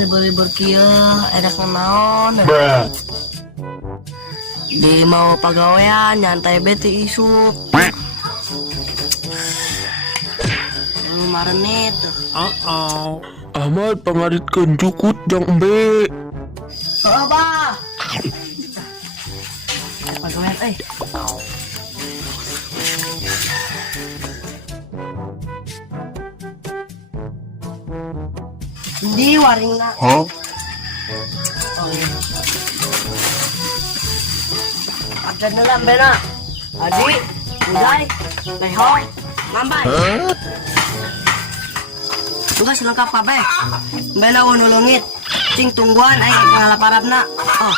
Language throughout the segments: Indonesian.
libur-libur kieu enak naon. Di mau pagawean nyantai beti isuk. Marenit. Ahmad pangaritkeun cukut jang embe. Oh, Bah. Pagawean euy. Di waringna. Hah? Oh iya. Ada dalam bena. Adi, Ulay, Lehoy, Mambay. Tugas lengkap kabeh. Bena nulungit. Cing tungguan aing ngalaparapna. Oh.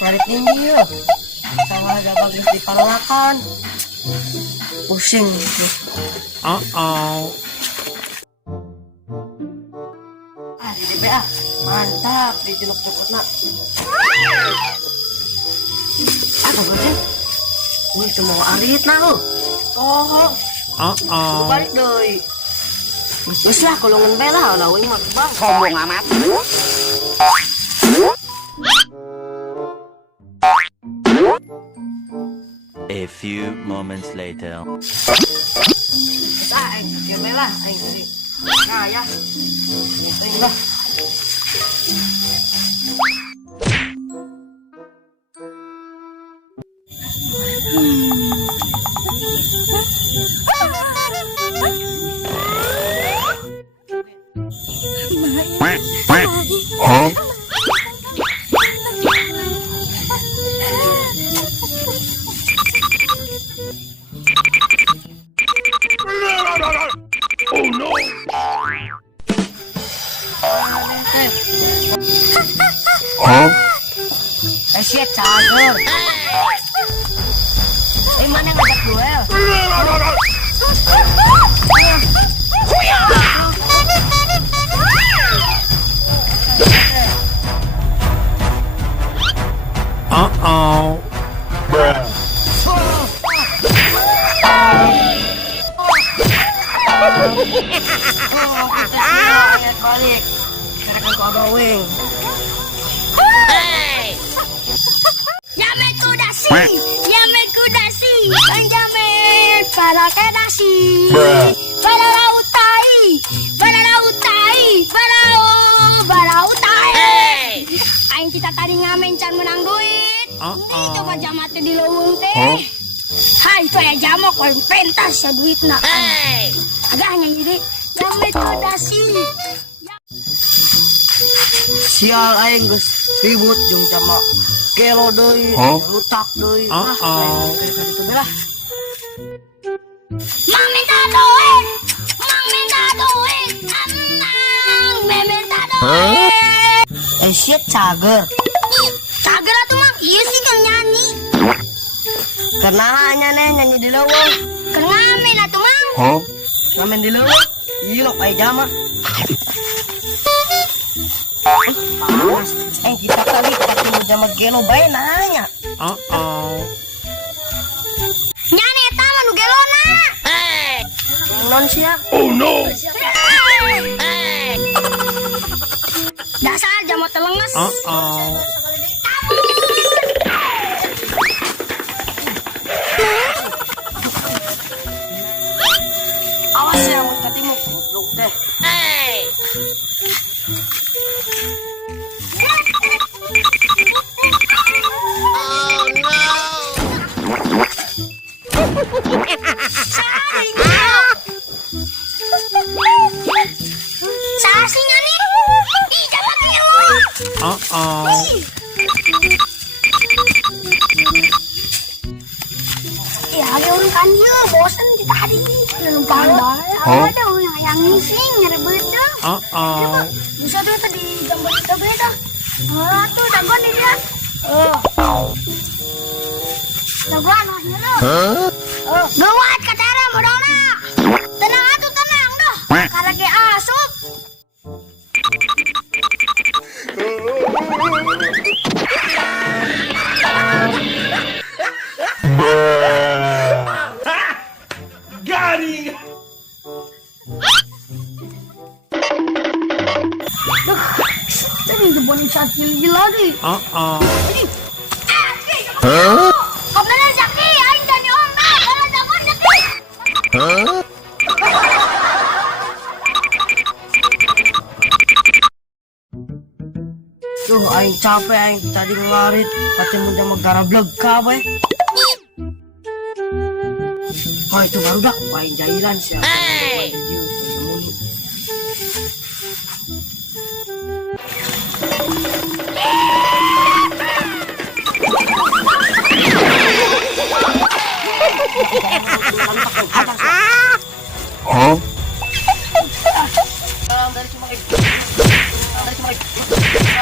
Tarik tinggi yuk. Sama ada bagus dipalakan. Pusing. Di DBA. Mantap. Di jeluk cukutna. Apa sih? Ini cuma arit na lo. Oh. Balik doi. Wis lah kolongan bela lah wing mak bang. Sombong amat. A few moments later. Aing ke bela aing sini. Nah ya. Aing lah. Hah? Oh no. Hah? Shit, cager. Mana ngajak duel? Bruh. Balik. Serahkan ku Abang Wing. Yamen kudasi, yamen kudasi, panjamen para kedasi, Bruh. para lautai, para lautai, para lautai. Aing kita tadi ngamen can menang duit. Itu mah jamate di leuweung teh. Hai saya jamok poin pentas ya duitna. Agak nyanyi deh. Yamen kudasi. Sial aing geus ribut jeung sama kelo deui, rutak deui. Itu belah. Mang minta duit, mang minta duit, amang minta duit. Shit, cager. Cager atuh mang, iya sih kan nyanyi. Kenapa nyanyi di leuweung? Kan ngamen atuh mang. Hah? Ngamen di leuweung. Ilok aya jama. Kita tadi ketemu jama gelo bae nanya. Nyanyi eta mah nu gelona. Non sia. Oh no. Dasar jama telenges. Awas ya mun katimu goblok teh. Sasi nyanyi. Ih, jama gelo. Ya, ada orang kan dia bosan di tadi. Lupa ada orang yang ngising ngerebut tuh. Bisa tuh tadi gambar kita beda. Tuh jagoan ini dia. Jagoan wahnya lo. Gawat katara modalna. Tenang atuh tenang dah. Karena ge asup. Kamu na Zaki, aing jadi om na. Kalau jagoan Zaki. Duh, aing capek aing tadi ngelarit. Katanya mau magkarablog ka ba eh. Oh, itu baru dak. Aing jahilan siya. Hey! Huh?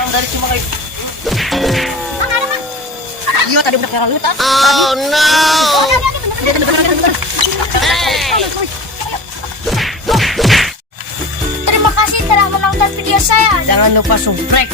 Dari Cimahi. Iya, tadi udah kira luta. Oh no. Terima kasih telah menonton video saya. Jangan lupa subscribe.